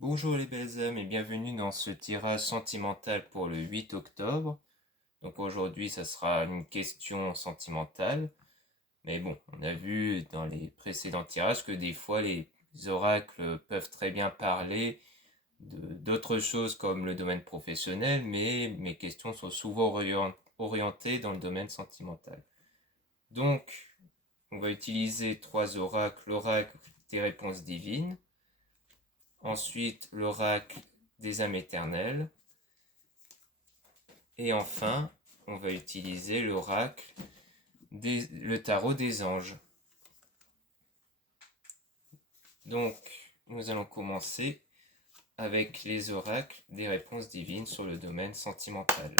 Bonjour les belles âmes et bienvenue dans ce tirage sentimental pour le 8 octobre. Donc aujourd'hui ça sera une question sentimentale. Mais bon, on a vu dans les précédents tirages que des fois les oracles peuvent très bien parler d'autres choses comme le domaine professionnel, mais mes questions sont souvent orientées dans le domaine sentimental. Donc on va utiliser trois oracles, l'oracle des réponses divines, ensuite l'oracle des âmes éternelles, et enfin, on va utiliser l'oracle, le tarot des anges. Donc, nous allons commencer avec les oracles des réponses divines sur le domaine sentimental.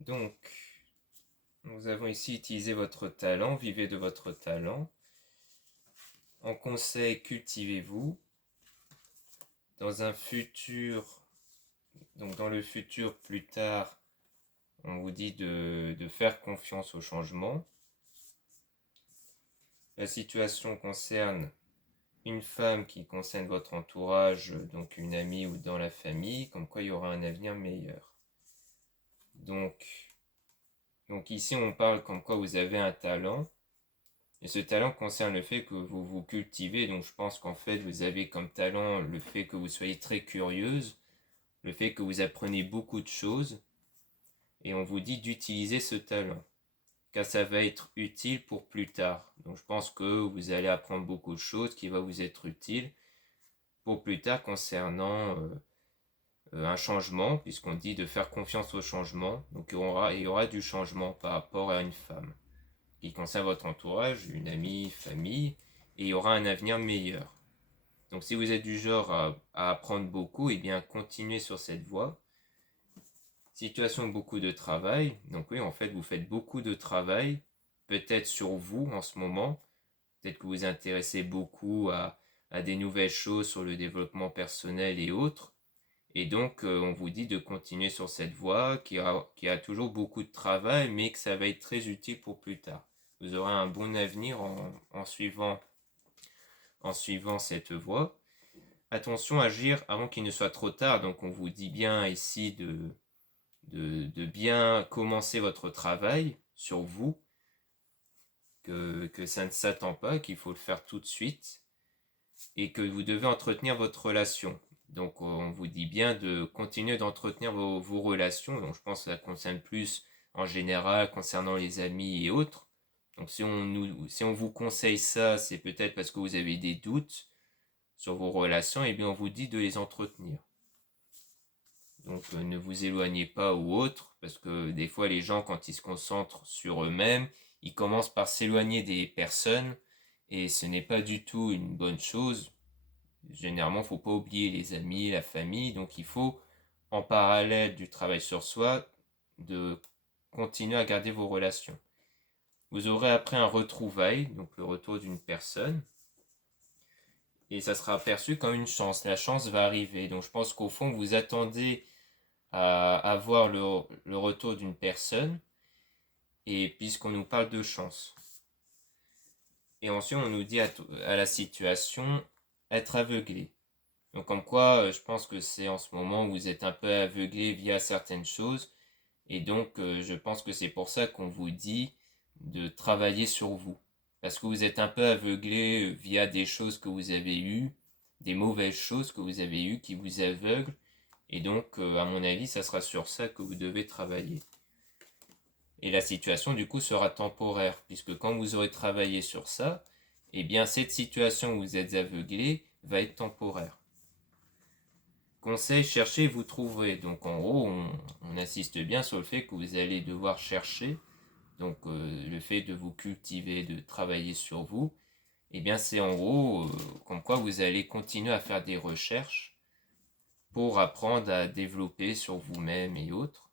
Donc, nous avons ici utilisé votre talent, vivez de votre talent. En conseil, cultivez-vous. Dans un futur, donc dans le futur plus tard, on vous dit de faire confiance au changement. La situation concerne une femme qui concerne votre entourage, donc une amie ou dans la famille, comme quoi il y aura un avenir meilleur. Donc ici on parle comme quoi vous avez un talent, et ce talent concerne le fait que vous vous cultivez, donc je pense qu'en fait vous avez comme talent le fait que vous soyez très curieuse, le fait que vous apprenez beaucoup de choses, et on vous dit d'utiliser ce talent, car ça va être utile pour plus tard. Donc je pense que vous allez apprendre beaucoup de choses qui va vous être utile pour plus tard concernant un changement, puisqu'on dit de faire confiance au changement. Donc il y aura du changement par rapport à une femme qui concerne votre entourage, une amie, famille, et il y aura un avenir meilleur. Donc si vous êtes du genre à apprendre beaucoup, eh bien continuez sur cette voie. Situation beaucoup de travail. Donc oui, en fait, vous faites beaucoup de travail, peut-être sur vous en ce moment. Peut-être que vous vous intéressez beaucoup à des nouvelles choses sur le développement personnel et autres. Et donc, on vous dit de continuer sur cette voie, qui a toujours beaucoup de travail, mais que ça va être très utile pour plus tard. Vous aurez un bon avenir en suivant cette voie. Attention, agir avant qu'il ne soit trop tard. Donc, on vous dit bien ici de bien commencer votre travail sur vous, que ça ne s'attend pas, qu'il faut le faire tout de suite, et que vous devez entretenir votre relation. Donc on vous dit bien de continuer d'entretenir vos relations. Donc je pense que ça concerne plus en général concernant les amis et autres. Donc si on vous conseille ça, c'est peut-être parce que vous avez des doutes sur vos relations, et bien on vous dit de les entretenir. Donc ne vous éloignez pas ou autre, parce que des fois les gens, quand ils se concentrent sur eux-mêmes, ils commencent par s'éloigner des personnes, et ce n'est pas du tout une bonne chose. Généralement, il ne faut pas oublier les amis, la famille, donc il faut, en parallèle du travail sur soi, de continuer à garder vos relations. Vous aurez après un retrouvaille, donc le retour d'une personne, et ça sera perçu comme une chance. La chance va arriver. Donc je pense qu'au fond, vous attendez à avoir le retour d'une personne, et puisqu'on nous parle de chance. Et ensuite, on nous dit à la situation, être aveuglé. Donc comme quoi, je pense que c'est en ce moment où vous êtes un peu aveuglé via certaines choses, et donc je pense que c'est pour ça qu'on vous dit de travailler sur vous. Parce que vous êtes un peu aveuglé via des choses que vous avez eues, des mauvaises choses que vous avez eues qui vous aveuglent, et donc à mon avis, ça sera sur ça que vous devez travailler. Et la situation du coup sera temporaire, puisque quand vous aurez travaillé sur ça, eh bien cette situation où vous êtes aveuglé va être temporaire. Conseil, cherchez, vous trouverez. Donc en gros, on insiste bien sur le fait que vous allez devoir chercher. Donc le fait de vous cultiver, de travailler sur vous, eh bien c'est en gros comme quoi vous allez continuer à faire des recherches pour apprendre à développer sur vous-même et autres.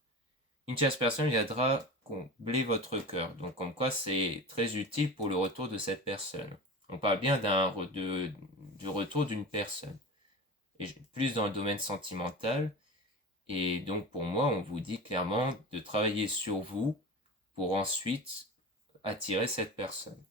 Une tierce personne viendra combler votre cœur. Donc comme quoi c'est très utile pour le retour de cette personne. On parle bien du retour d'une personne. Et plus dans le domaine sentimental. Et donc pour moi, on vous dit clairement de travailler sur vous pour ensuite attirer cette personne.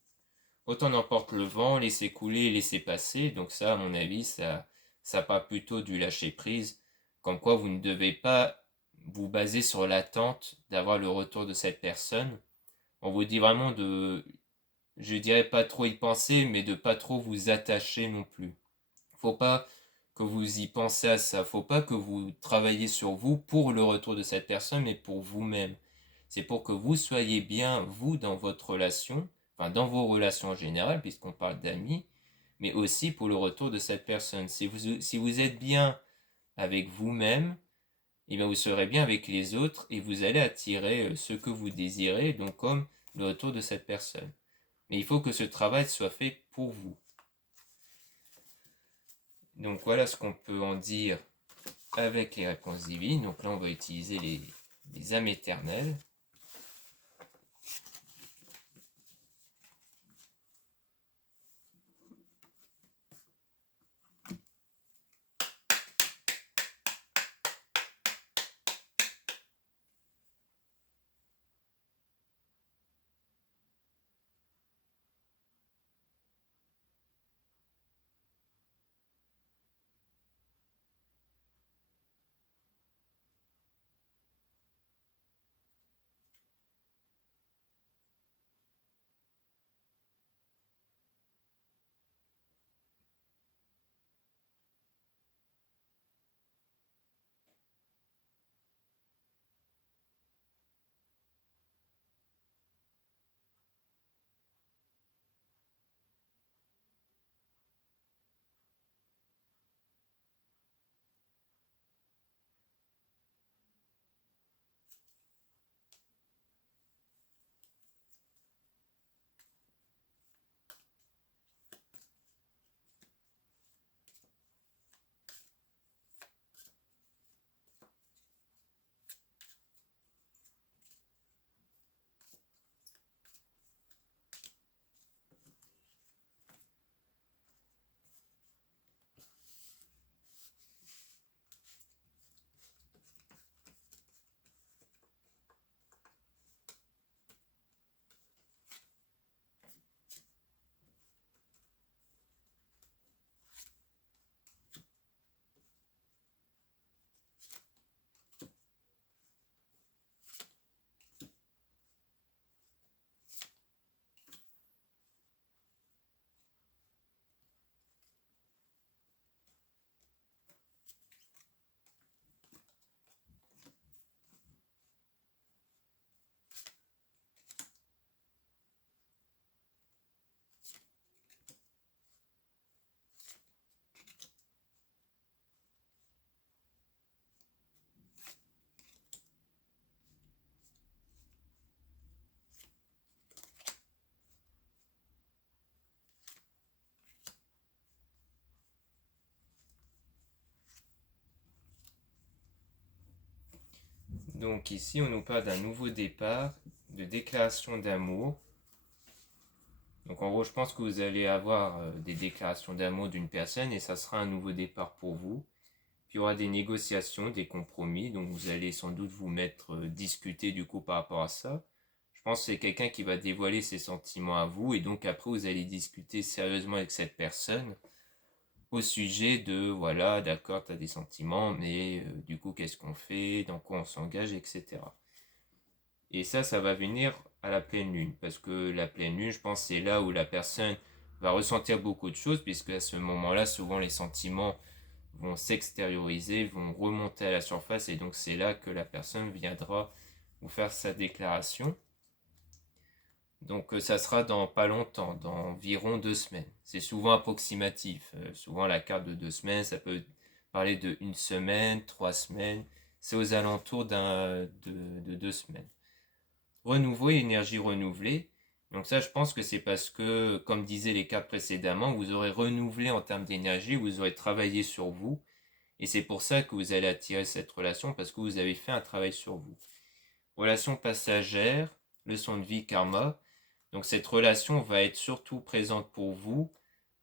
Autant n'emporte le vent, laisser couler, laisser passer. Donc ça, à mon avis, ça part plutôt du lâcher prise. Comme quoi vous ne devez pas vous baser sur l'attente d'avoir le retour de cette personne. On vous dit vraiment je dirais pas trop y penser, mais de pas trop vous attacher non plus. Faut pas que vous y pensez à ça. Faut pas que vous travaillez sur vous pour le retour de cette personne, mais pour vous-même. C'est pour que vous soyez bien, vous, dans votre relation, enfin dans vos relations en général, puisqu'on parle d'amis, mais aussi pour le retour de cette personne. Si vous êtes bien avec vous-même, eh bien vous serez bien avec les autres et vous allez attirer ce que vous désirez, donc comme le retour de cette personne. Mais il faut que ce travail soit fait pour vous. Donc voilà ce qu'on peut en dire avec les réponses divines. Donc là, on va utiliser les âmes éternelles. Donc ici, on nous parle d'un nouveau départ, de déclaration d'amour. Donc en gros, je pense que vous allez avoir des déclarations d'amour d'une personne et ça sera un nouveau départ pour vous. Puis il y aura des négociations, des compromis, donc vous allez sans doute vous mettre discuter du coup par rapport à ça. Je pense que c'est quelqu'un qui va dévoiler ses sentiments à vous et donc après vous allez discuter sérieusement avec cette personne au sujet de voilà, d'accord, tu as des sentiments, mais du coup qu'est-ce qu'on fait, dans quoi on s'engage, etc. Et ça va venir à la pleine lune, parce que la pleine lune, je pense, c'est là où la personne va ressentir beaucoup de choses, puisque à ce moment-là, souvent les sentiments vont s'extérioriser, vont remonter à la surface, et donc c'est là que la personne viendra vous faire sa déclaration. Donc ça sera dans pas longtemps, dans environ 2 semaines. C'est souvent approximatif. Souvent la carte de 2 semaines, ça peut parler de 1 semaine, 3 semaines. C'est aux alentours de 2 semaines. Renouveau et énergie renouvelée. Donc ça, je pense que c'est parce que, comme disaient les cartes précédemment, vous aurez renouvelé en termes d'énergie, vous aurez travaillé sur vous. Et c'est pour ça que vous allez attirer cette relation, parce que vous avez fait un travail sur vous. Relation passagère, leçon de vie, karma. Donc cette relation va être surtout présente pour vous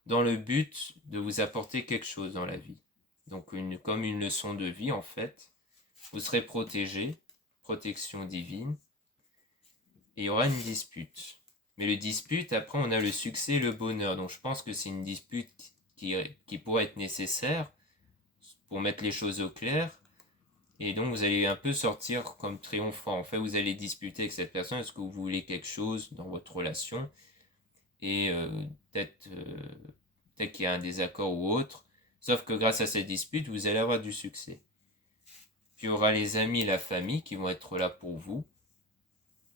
dans le but de vous apporter quelque chose dans la vie. Donc comme une leçon de vie en fait. Vous serez protégé, protection divine, et il y aura une dispute. Mais le dispute, après on a le succès et le bonheur. Donc je pense que c'est une dispute qui pourrait être nécessaire pour mettre les choses au clair. Et donc vous allez un peu sortir comme triomphant. En fait, vous allez disputer avec cette personne. Est-ce que vous voulez quelque chose dans votre relation? Et peut-être qu'il y a un désaccord ou autre. Sauf que grâce à cette dispute, vous allez avoir du succès. Puis il y aura les amis et la famille qui vont être là pour vous.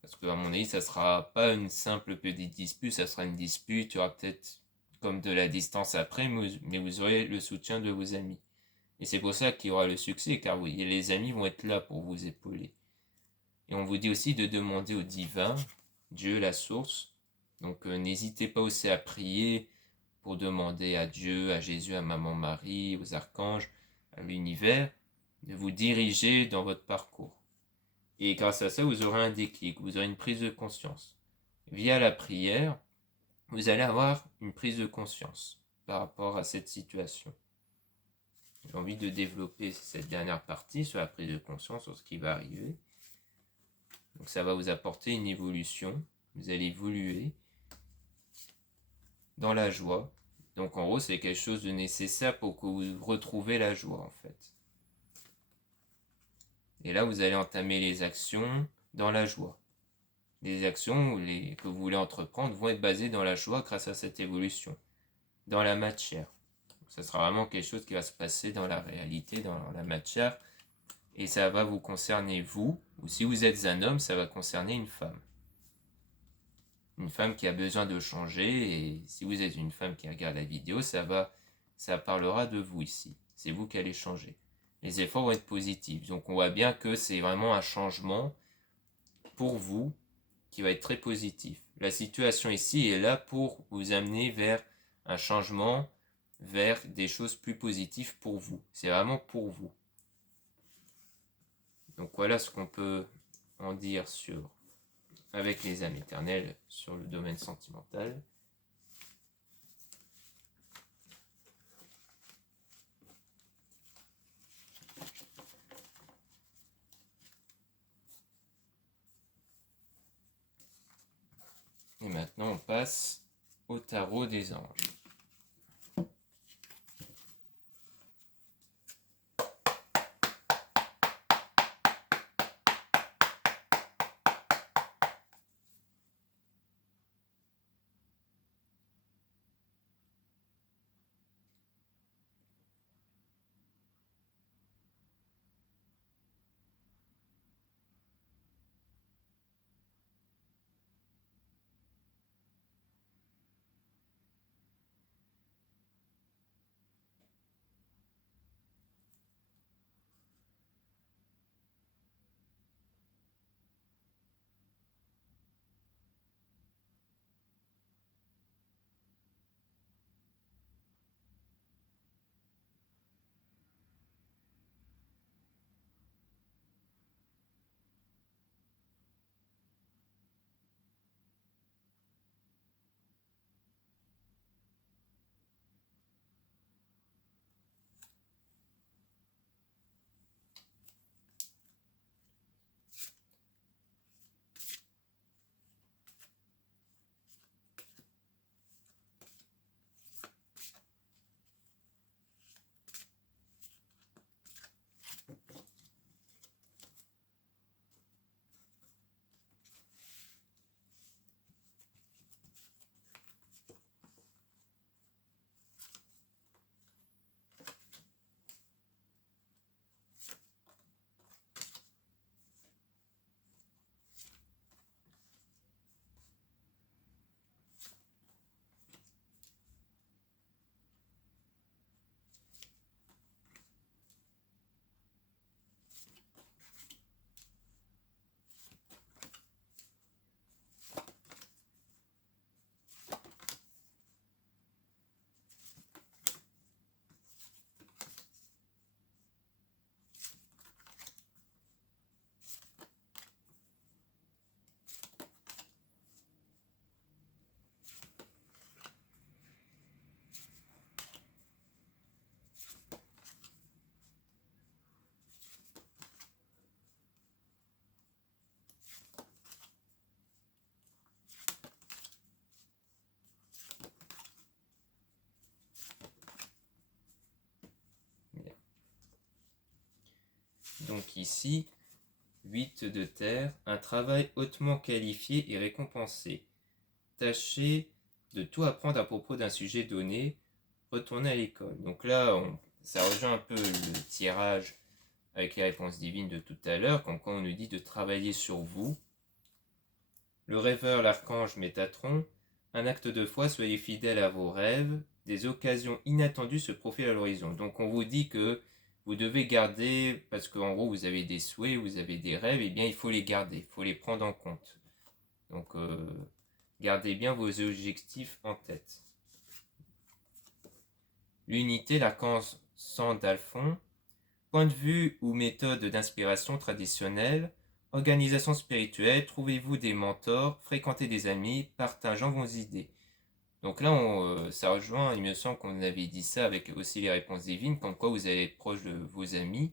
Parce qu'à mon avis, ça ne sera pas une simple petite dispute, ça sera une dispute. Il y aura peut-être comme de la distance après, mais vous aurez le soutien de vos amis. Et c'est pour ça qu'il y aura le succès, car oui, les amis vont être là pour vous épauler. Et on vous dit aussi de demander au divin, Dieu, la source. Donc n'hésitez pas aussi à prier pour demander à Dieu, à Jésus, à Maman Marie, aux archanges, à l'univers, de vous diriger dans votre parcours. Et grâce à ça, vous aurez un déclic, vous aurez une prise de conscience. Via la prière, vous allez avoir une prise de conscience par rapport à cette situation. J'ai envie de développer cette dernière partie sur la prise de conscience, sur ce qui va arriver. Donc ça va vous apporter une évolution, vous allez évoluer dans la joie. Donc en gros, c'est quelque chose de nécessaire pour que vous retrouviez la joie en fait. Et là, vous allez entamer les actions dans la joie. Les actions que vous voulez entreprendre vont être basées dans la joie grâce à cette évolution, dans la matière. Donc, ça sera vraiment quelque chose qui va se passer dans la réalité, dans la matière, et ça va vous concerner vous, ou si vous êtes un homme, ça va concerner une femme. Une femme qui a besoin de changer, et si vous êtes une femme qui regarde la vidéo, ça parlera de vous ici. C'est vous qui allez changer. Les efforts vont être positifs. Donc on voit bien que c'est vraiment un changement pour vous qui va être très positif. La situation ici est là pour vous amener vers un changement, vers des choses plus positives pour vous. C'est vraiment pour vous. Donc voilà ce qu'on peut en dire avec les âmes éternelles sur le domaine sentimental. Et maintenant on passe au tarot des anges. donc ici, 8 de terre, un travail hautement qualifié et récompensé. Tâchez de tout apprendre à propos d'un sujet donné, retournez à l'école. Donc là, ça rejoint un peu le tirage avec les réponses divines de tout à l'heure, quand on nous dit de travailler sur vous. Le rêveur, l'archange Métatron, un acte de foi, soyez fidèle à vos rêves, des occasions inattendues se profilent à l'horizon. Donc on vous dit que vous devez garder, parce qu'en gros vous avez des souhaits, vous avez des rêves, et bien il faut les garder, il faut les prendre en compte. Donc gardez bien vos objectifs en tête. L'unité, l'archange Sandalphon, point de vue ou méthode d'inspiration traditionnelle, organisation spirituelle, trouvez-vous des mentors, fréquentez des amis, partageant vos idées. Donc là, ça rejoint, il me semble qu'on avait dit ça avec aussi les réponses divines, comme quoi vous allez être proche de vos amis.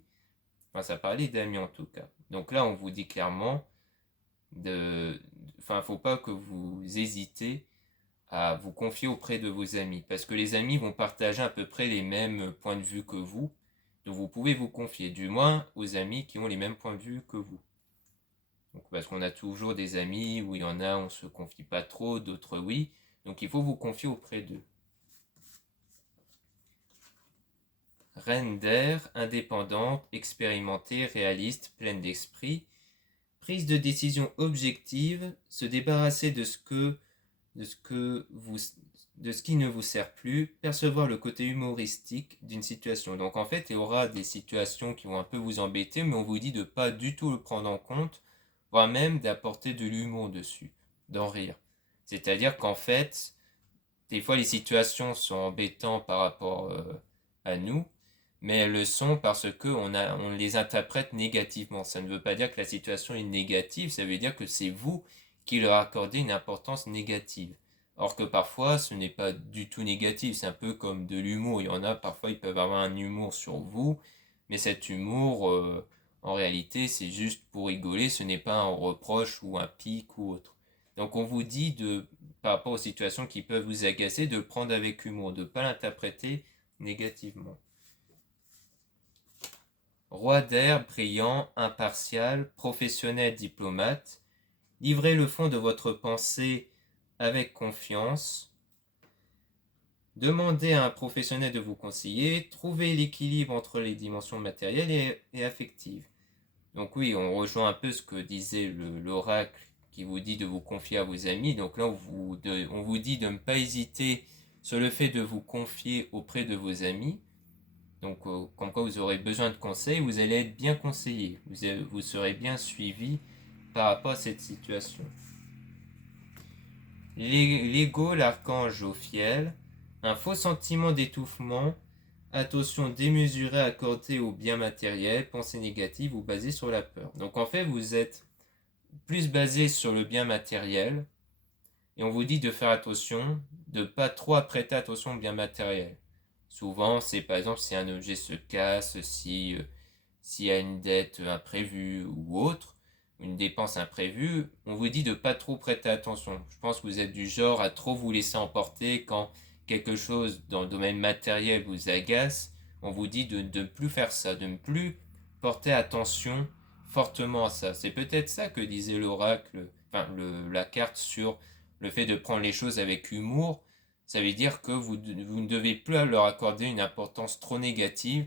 Enfin, ça parlait d'amis en tout cas. Donc là, on vous dit clairement, faut pas que vous hésitez à vous confier auprès de vos amis, parce que les amis vont partager à peu près les mêmes points de vue que vous. Donc vous pouvez vous confier, du moins aux amis qui ont les mêmes points de vue que vous. Donc, parce qu'on a toujours des amis où il y en a, on ne se confie pas trop, d'autres oui. Donc il faut vous confier auprès d'eux. Reine d'air, indépendante, expérimentée, réaliste, pleine d'esprit. Prise de décision objective, se débarrasser de ce qui ne vous sert plus, percevoir le côté humoristique d'une situation. Donc en fait, il y aura des situations qui vont un peu vous embêter, mais on vous dit de pas du tout le prendre en compte, voire même d'apporter de l'humour dessus, d'en rire. C'est-à-dire qu'en fait, des fois les situations sont embêtantes par rapport à nous, mais elles le sont parce qu'on les interprète négativement. Ça ne veut pas dire que la situation est négative, ça veut dire que c'est vous qui leur accordez une importance négative. Or que parfois, ce n'est pas du tout négatif, c'est un peu comme de l'humour. Il y en a, parfois, ils peuvent avoir un humour sur vous, mais cet humour, en réalité, c'est juste pour rigoler, ce n'est pas un reproche ou un pic ou autre. Donc on vous dit, par rapport aux situations qui peuvent vous agacer, de le prendre avec humour, de ne pas l'interpréter négativement. Roi d'air, brillant, impartial, professionnel, diplomate, livrez le fond de votre pensée avec confiance. Demandez à un professionnel de vous conseiller. Trouvez l'équilibre entre les dimensions matérielles et affectives. Donc oui, on rejoint un peu ce que disait l'oracle qui vous dit de vous confier à vos amis. Donc là, on vous dit de ne pas hésiter sur le fait de vous confier auprès de vos amis. Donc, comme quoi vous aurez besoin de conseils, vous allez être bien conseillé. Vous serez bien suivi par rapport à cette situation. L'ego, l'archange Jophiel, un faux sentiment d'étouffement, attention démesurée accordée au bien matériel, pensée négative ou basée sur la peur. Donc en fait, vous êtes plus basé sur le bien matériel et on vous dit de faire attention, de ne pas trop prêter attention au bien matériel. Souvent, c'est par exemple si un objet se casse, s'il y a une dette imprévue ou autre, une dépense imprévue, on vous dit de pas trop prêter attention. Je pense que vous êtes du genre à trop vous laisser emporter quand quelque chose dans le domaine matériel vous agace. On vous dit de ne plus faire ça, de ne plus porter attention fortement à ça. C'est peut-être ça que disait l'oracle, la carte sur le fait de prendre les choses avec humour. Ça veut dire que vous ne devez plus leur accorder une importance trop négative,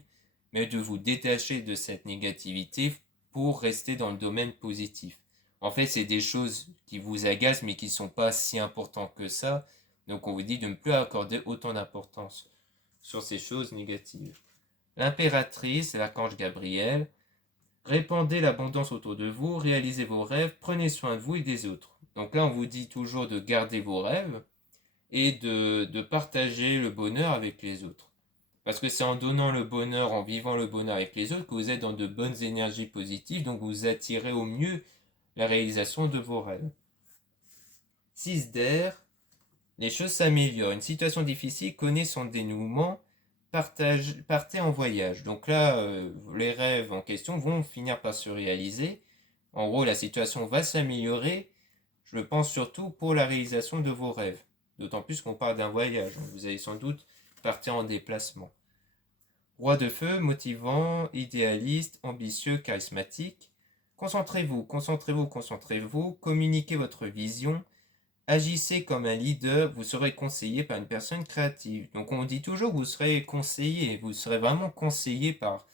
mais de vous détacher de cette négativité pour rester dans le domaine positif. En fait, c'est des choses qui vous agacent, mais qui ne sont pas si importantes que ça. Donc on vous dit de ne plus accorder autant d'importance sur ces choses négatives. L'impératrice, l'archange Gabriel, répandez l'abondance autour de vous, réalisez vos rêves, prenez soin de vous et des autres. Donc là, on vous dit toujours de garder vos rêves et de partager le bonheur avec les autres. Parce que c'est en donnant le bonheur, en vivant le bonheur avec les autres, que vous êtes dans de bonnes énergies positives, donc vous attirez au mieux la réalisation de vos rêves. 6 d'air, les choses s'améliorent. Une situation difficile connaît son dénouement, partez en voyage. Donc là, les rêves en question vont finir par se réaliser. En gros, la situation va s'améliorer, je le pense surtout pour la réalisation de vos rêves. D'autant plus qu'on parle d'un voyage. Vous allez sans doute partir en déplacement. Roi de feu, motivant, idéaliste, ambitieux, charismatique. Concentrez-vous, communiquez votre vision, agissez comme un leader, vous serez conseillé par une personne créative. Donc on dit toujours que vous serez conseillé, vous serez vraiment conseillé par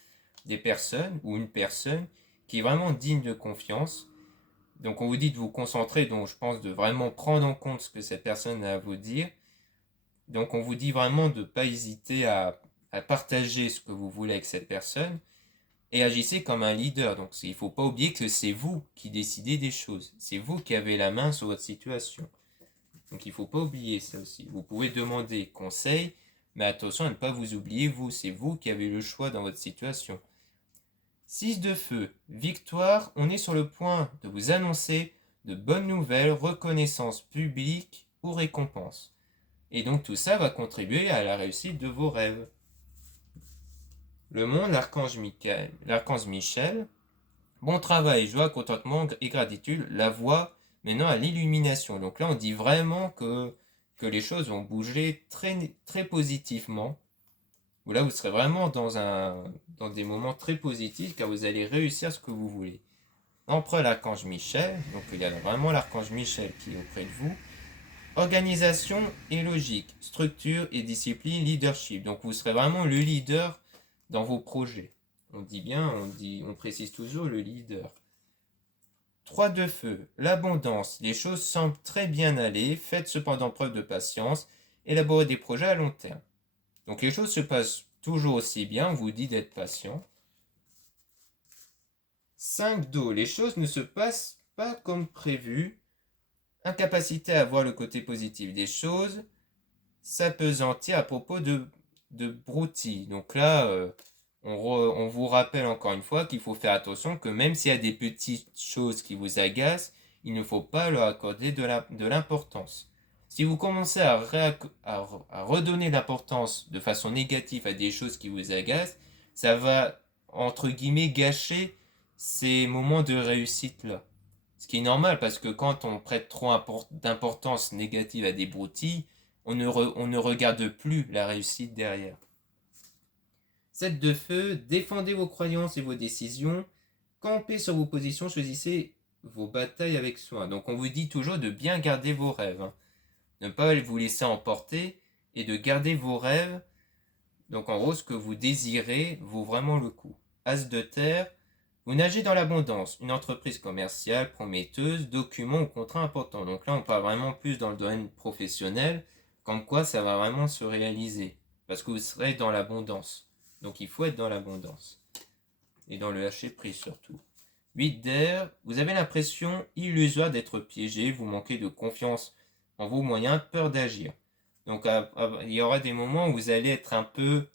des personnes ou une personne qui est vraiment digne de confiance. Donc on vous dit de vous concentrer, donc je pense de vraiment prendre en compte ce que cette personne a à vous dire. Donc on vous dit vraiment de ne pas hésiter à partager ce que vous voulez avec cette personne et agissez comme un leader. Donc il ne faut pas oublier que c'est vous qui décidez des choses. C'est vous qui avez la main sur votre situation. Donc il ne faut pas oublier ça aussi. Vous pouvez demander conseil, mais attention à ne pas vous oublier, vous, c'est vous qui avez le choix dans votre situation. 6 de feu, victoire, on est sur le point de vous annoncer de bonnes nouvelles, reconnaissance publique ou récompense. Et donc tout ça va contribuer à la réussite de vos rêves. Le monde, l'archange Michel, bon travail, joie, contentement et gratitude, la voie maintenant à l'illumination. Donc là, on dit vraiment que les choses vont bouger très, très positivement. Là, vous serez vraiment dans des moments très positifs car vous allez réussir ce que vous voulez. Empereur l'archange Michel, donc il y a vraiment l'archange Michel qui est auprès de vous. Organisation et logique, structure et discipline, leadership. Donc vous serez vraiment le leader dans vos projets. On dit bien, on précise toujours le leader. 3 de feu, l'abondance. Les choses semblent très bien aller, faites cependant preuve de patience, élaborez des projets à long terme. Donc les choses se passent toujours aussi bien, on vous dit d'être patient. 5 d'eau, les choses ne se passent pas comme prévu. Incapacité à voir le côté positif des choses, s'apesantir à propos de broutilles. Donc là, on vous rappelle encore une fois qu'il faut faire attention que même s'il y a des petites choses qui vous agacent, il ne faut pas leur accorder de l'importance. Si vous commencez à redonner l'importance de façon négative à des choses qui vous agacent, ça va, entre guillemets, gâcher ces moments de réussite-là. Ce qui est normal parce que quand on prête trop d'importance négative à des broutilles, on ne regarde plus la réussite derrière. 7 de feu, défendez vos croyances et vos décisions, campez sur vos positions, choisissez vos batailles avec soin. Donc on vous dit toujours de bien garder vos rêves, hein. Ne pas vous laisser emporter et de garder vos rêves. Donc en gros, ce que vous désirez vaut vraiment le coup. As de terre, vous nagez dans l'abondance, une entreprise commerciale prometteuse, documents ou contrats importants. Donc là, on parle vraiment plus dans le domaine professionnel, comme quoi ça va vraiment se réaliser, parce que vous serez dans l'abondance. Donc il faut être dans l'abondance. Et dans le lâcher prise surtout. 8 d'air, vous avez l'impression illusoire d'être piégé, vous manquez de confiance en vos moyens, peur d'agir. Donc il y aura des moments où vous allez être un peu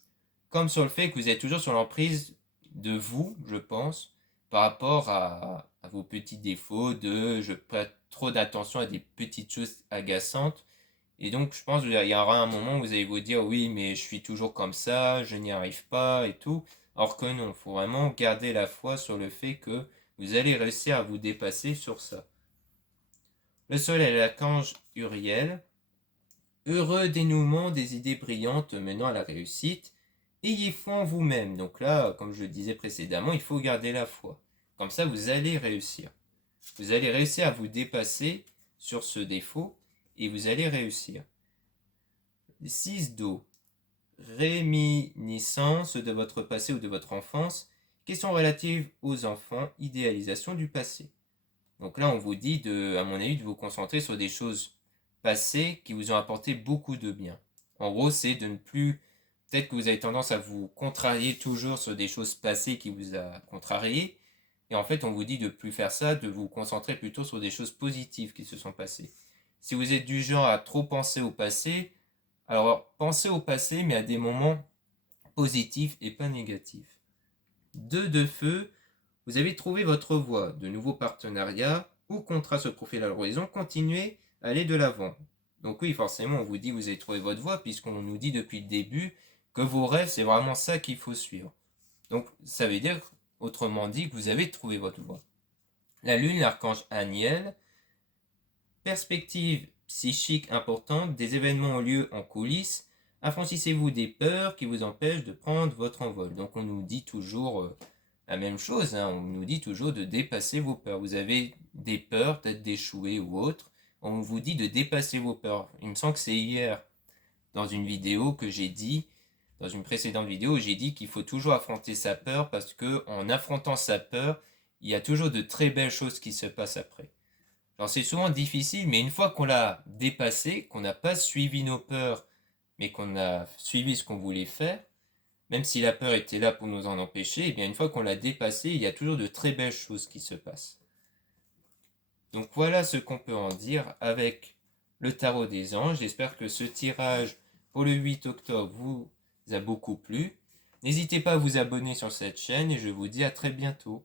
comme sur le fait que vous êtes toujours sur l'emprise de vous, je pense, par rapport à vos petits défauts, je prête trop d'attention à des petites choses agaçantes. Et donc, je pense qu'il y aura un moment où vous allez vous dire, oui, mais je suis toujours comme ça, je n'y arrive pas et tout. Alors que non, il faut vraiment garder la foi sur le fait que vous allez réussir à vous dépasser sur ça. Le soleil et l'archange Uriel. Heureux dénouement des idées brillantes menant à la réussite. Ayez foi en vous-même. Donc là, comme je le disais précédemment, il faut garder la foi. Comme ça, vous allez réussir. Vous allez réussir à vous dépasser sur ce défaut et vous allez réussir. 6 d'eau. Réminiscence de votre passé ou de votre enfance. Questions relatives aux enfants. Idéalisation du passé. Donc là, on vous dit, à mon avis, de vous concentrer sur des choses passées qui vous ont apporté beaucoup de bien. En gros, c'est de ne plus... Peut-être que vous avez tendance à vous contrarier toujours sur des choses passées qui vous a contrarié. Et en fait, on vous dit de ne plus faire ça, de vous concentrer plutôt sur des choses positives qui se sont passées. Si vous êtes du genre à trop penser au passé, alors pensez au passé, mais à des moments positifs et pas négatifs. 2 de feu, vous avez trouvé votre voie, de nouveaux partenariats ou contrats se profilent à l'horizon, continuez à aller de l'avant. Donc oui, forcément, on vous dit que vous avez trouvé votre voie, puisqu'on nous dit depuis le début que vos rêves, c'est vraiment ça qu'il faut suivre. Donc ça veut dire, autrement dit, que vous avez trouvé votre voie. La lune, l'archange Aniel, perspective psychique importante, des événements ont lieu en coulisses, affranchissez-vous des peurs qui vous empêchent de prendre votre envol. Donc on nous dit toujours la même chose, hein. On nous dit toujours de dépasser vos peurs. Vous avez des peurs, peut-être d'échouer ou autre. On vous dit de dépasser vos peurs. Il me semble que c'est hier, dans une vidéo que j'ai dit, dans une précédente vidéo, j'ai dit qu'il faut toujours affronter sa peur parce que en affrontant sa peur, il y a toujours de très belles choses qui se passent après. Alors c'est souvent difficile, mais une fois qu'on l'a dépassé, qu'on n'a pas suivi nos peurs, mais qu'on a suivi ce qu'on voulait faire, même si la peur était là pour nous en empêcher, et bien une fois qu'on l'a dépassé, il y a toujours de très belles choses qui se passent. Donc voilà ce qu'on peut en dire avec le tarot des anges. J'espère que ce tirage pour le 8 octobre vous a beaucoup plu. N'hésitez pas à vous abonner sur cette chaîne et je vous dis à très bientôt.